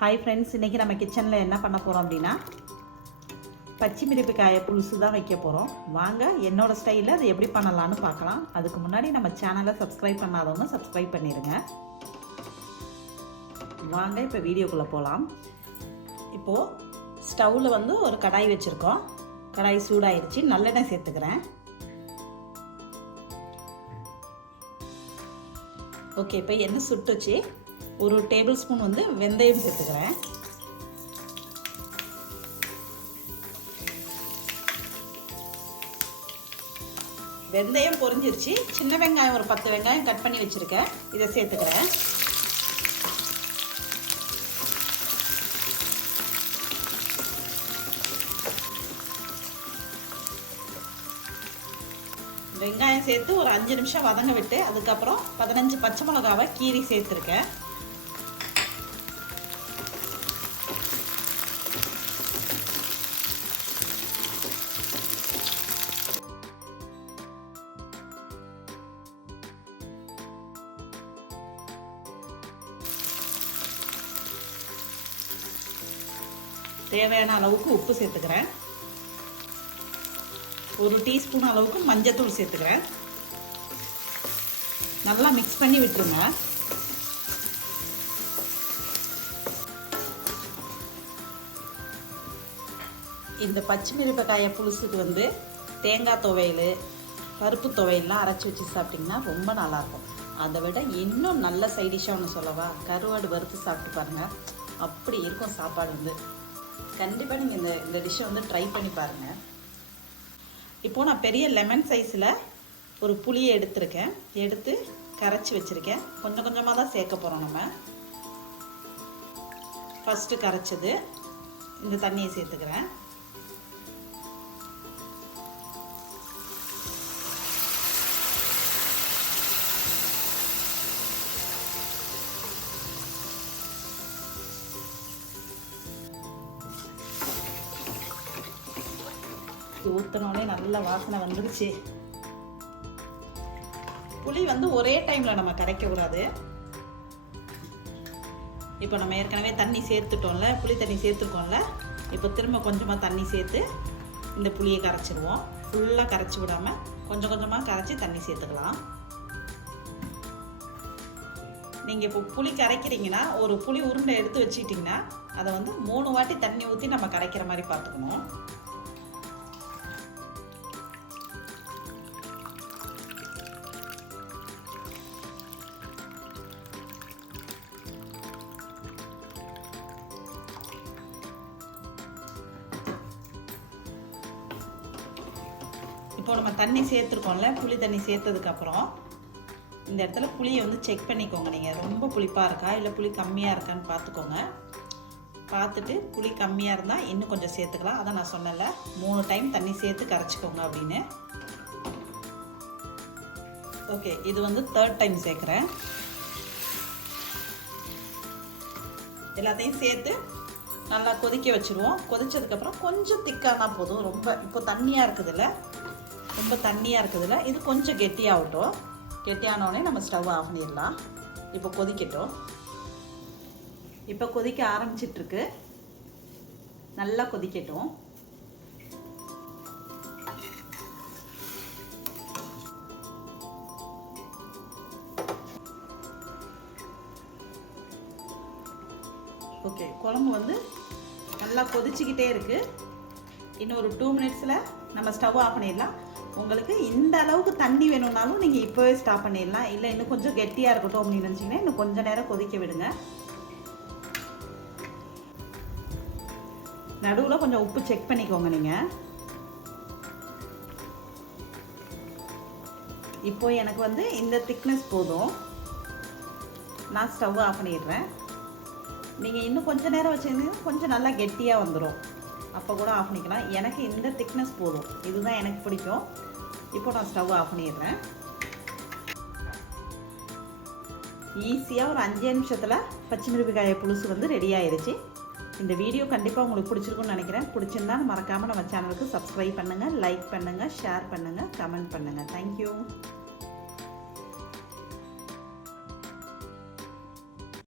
Hi friends, இன்றைக்கி நம்ம கிச்சனில் என்ன பண்ண போகிறோம் அப்படின்னா பச்சை மிரப்பக்காயை புதுசு தான் வைக்க போகிறோம். வாங்க என்னோடய ஸ்டைலில் அது எப்படி பண்ணலான்னு பார்க்கலாம். அதுக்கு முன்னாடி நம்ம சேனலை சப்ஸ்கிரைப் பண்ணாதவங்க சப்ஸ்கிரைப் பண்ணிடுங்க. வாங்க இப்போ வீடியோக்குள்ளே போகலாம். இப்போது ஸ்டவ்வில் வந்து ஒரு கடாய் வச்சுருக்கோம். கடாய் சூடாயிருச்சு. நல்லெண்ணெய் சேர்த்துக்கிறேன். ஓகே, இப்போ எண்ணெய் சுட்டுச்சு. ஒரு டேபிள் ஸ்பூன் வந்து வெந்தயம் சேர்த்துக்கிறேன். வெந்தயம் பொரிஞ்சிருச்சு. சின்ன வெங்காயம் ஒரு 10 வெங்காயம் கட் பண்ணி வச்சுருக்கேன். இதை சேர்த்துக்கிறேன். வெங்காயம் சேர்த்து ஒரு 5 நிமிஷம் வதங்க விட்டு அதுக்கப்புறம் 15 பச்சை மிளகாவை கீரி சேர்த்துருக்கேன். தேவையான அளவுக்கு உப்பு சேர்த்துக்கிறேன். ஒரு டீஸ்பூன் அளவுக்கு மஞ்சத்தூள் சேர்த்துக்கிறேன். நல்லா மிக்ஸ் பண்ணி விட்டுருங்க. இந்த பச்சை மிரப்பக்காயை புளிசுக்கு வந்து தேங்காய் துவையல், பருப்பு துவையல்லாம் அரைச்சி வச்சு சாப்பிட்டிங்கன்னா ரொம்ப நல்லாயிருக்கும். அதை விட இன்னும் நல்ல சைடிஷாக ஒன்று சொல்லவா, கருவாடு வறுத்து சாப்பிட்டு பாருங்கள். அப்படி இருக்கும் சாப்பாடு வந்து. கண்டிப்பாக நீங்கள் இந்த டிஷ்ஷை வந்து ட்ரை பண்ணி பாருங்கள். இப்போது நான் பெரிய லெமன் சைஸில் ஒரு புளியை எடுத்து கரைச்சி வச்சுருக்கேன். கொஞ்சம் கொஞ்சமாக தான் சேர்க்க போகிறோம். நம்ம ஃபஸ்ட்டு கரைச்சது இந்த தண்ணியை சேர்த்துக்கிறேன். ஊற்றினோடனே நல்ல வாசனை வந்துடுச்சு. புளி வந்து ஒரே டைமில் நம்ம கரைக்கக்கூடாது. இப்போ நம்ம ஏற்கனவே தண்ணி சேர்த்துட்டோம்ல, புளி தண்ணி சேர்த்துருக்கோம்ல. இப்போ திரும்ப கொஞ்சமாக தண்ணி சேர்த்து இந்த புளியை கரைச்சிடுவோம். ஃபுல்லாக கரைச்சி விடாமல் கொஞ்சம் கொஞ்சமாக கரைச்சி தண்ணி சேர்த்துக்கலாம். நீங்கள் இப்போ புளி கரைக்கிறீங்கன்னா ஒரு புளி உருண்டை எடுத்து வச்சுக்கிட்டிங்கன்னா அதை வந்து 3 வாட்டி தண்ணி ஊற்றி நம்ம கரைக்கிற மாதிரி பார்த்துக்கணும். இப்போ நம்ம தண்ணி சேர்த்துருக்கோம்ல, புளி தண்ணி சேர்த்ததுக்கப்புறம் இந்த இடத்துல புளியை வந்து செக் பண்ணிக்கோங்க. நீங்கள் ரொம்ப புளிப்பாக இருக்கா இல்லை புளி கம்மியாக இருக்கான்னு பார்த்துக்கோங்க. பார்த்துட்டு புளி கம்மியாக இருந்தால் இன்னும் கொஞ்சம் சேர்த்துக்கலாம். அதான் நான் சொன்னேன்ல, 3 டைம் தண்ணி சேர்த்து கரைச்சிக்கோங்க அப்படின்னு. ஓகே, இது வந்து 3rd டைம் சேர்க்குறேன். எல்லாத்தையும் சேர்த்து நல்லா கொதிக்க வச்சுருவோம். கொதிச்சதுக்கப்புறம் கொஞ்சம் திக்கானா போதும். ரொம்ப இப்போ தண்ணியாக இருக்குதுல்ல, ரொம்ப தண்ணியாக இருக்குதுல்ல, இது கொஞ்சம் கெட்டியாகட்டும். கெட்டியானோடனே நம்ம ஸ்டவ் ஆஃப் பண்ணிடலாம். இப்போ கொதிக்கட்டும். இப்போ கொதிக்க ஆரம்பிச்சிட்ருக்கு. நல்லா கொதிக்கட்டும். ஓகே, குழம்பு வந்து நல்லா கொதிச்சுக்கிட்டே இருக்குது. இன்னும் ஒரு 2 மினிட்ஸில் நம்ம ஸ்டவ் ஆஃப் பண்ணிடலாம். உங்களுக்கு இந்த அளவுக்கு தண்ணி வேணும்னாலும் நீங்கள் இப்போவே ஸ்டாப் பண்ணிடலாம். இல்லை இன்னும் கொஞ்சம் கெட்டியாக இருக்கட்டும் அப்படின்னு நினச்சிங்கன்னா இன்னும் கொஞ்சம் நேரம் கொதிக்க விடுங்க. நடுவில் கொஞ்சம் உப்பு செக் பண்ணிக்கோங்க நீங்கள். இப்போ எனக்கு வந்து இந்த திக்னஸ் போதும். நான் ஸ்டவ் ஆஃப் பண்ணிடுறேன். நீங்கள் இன்னும் கொஞ்சம் நேரம் வச்சுருந்தீங்கன்னா கொஞ்சம் நல்லா கெட்டியாக வந்துடும். அப்போ கூட ஆஃப் பண்ணிக்கலாம். எனக்கு இந்த திக்னஸ் போதும். இதுதான் எனக்கு பிடிக்கும். இப்போ நான் ஸ்டவ் ஆஃப் பண்ணிடுறேன். ஈஸியாக ஒரு 5 நிமிஷத்தில் பச்சை மிரப்பக்காயை புளிசு வந்து ரெடி ஆயிடுச்சு. இந்த வீடியோ கண்டிப்பாக உங்களுக்கு பிடிச்சிருக்குன்னு நினைக்கிறேன். பிடிச்சிருந்தா மறக்காமல் நம்ம சேனலுக்கு சப்ஸ்கிரைப் பண்ணுங்கள், லைக் பண்ணுங்கள், ஷேர் பண்ணுங்கள், கமெண்ட் பண்ணுங்கள். தேங்க்யூ.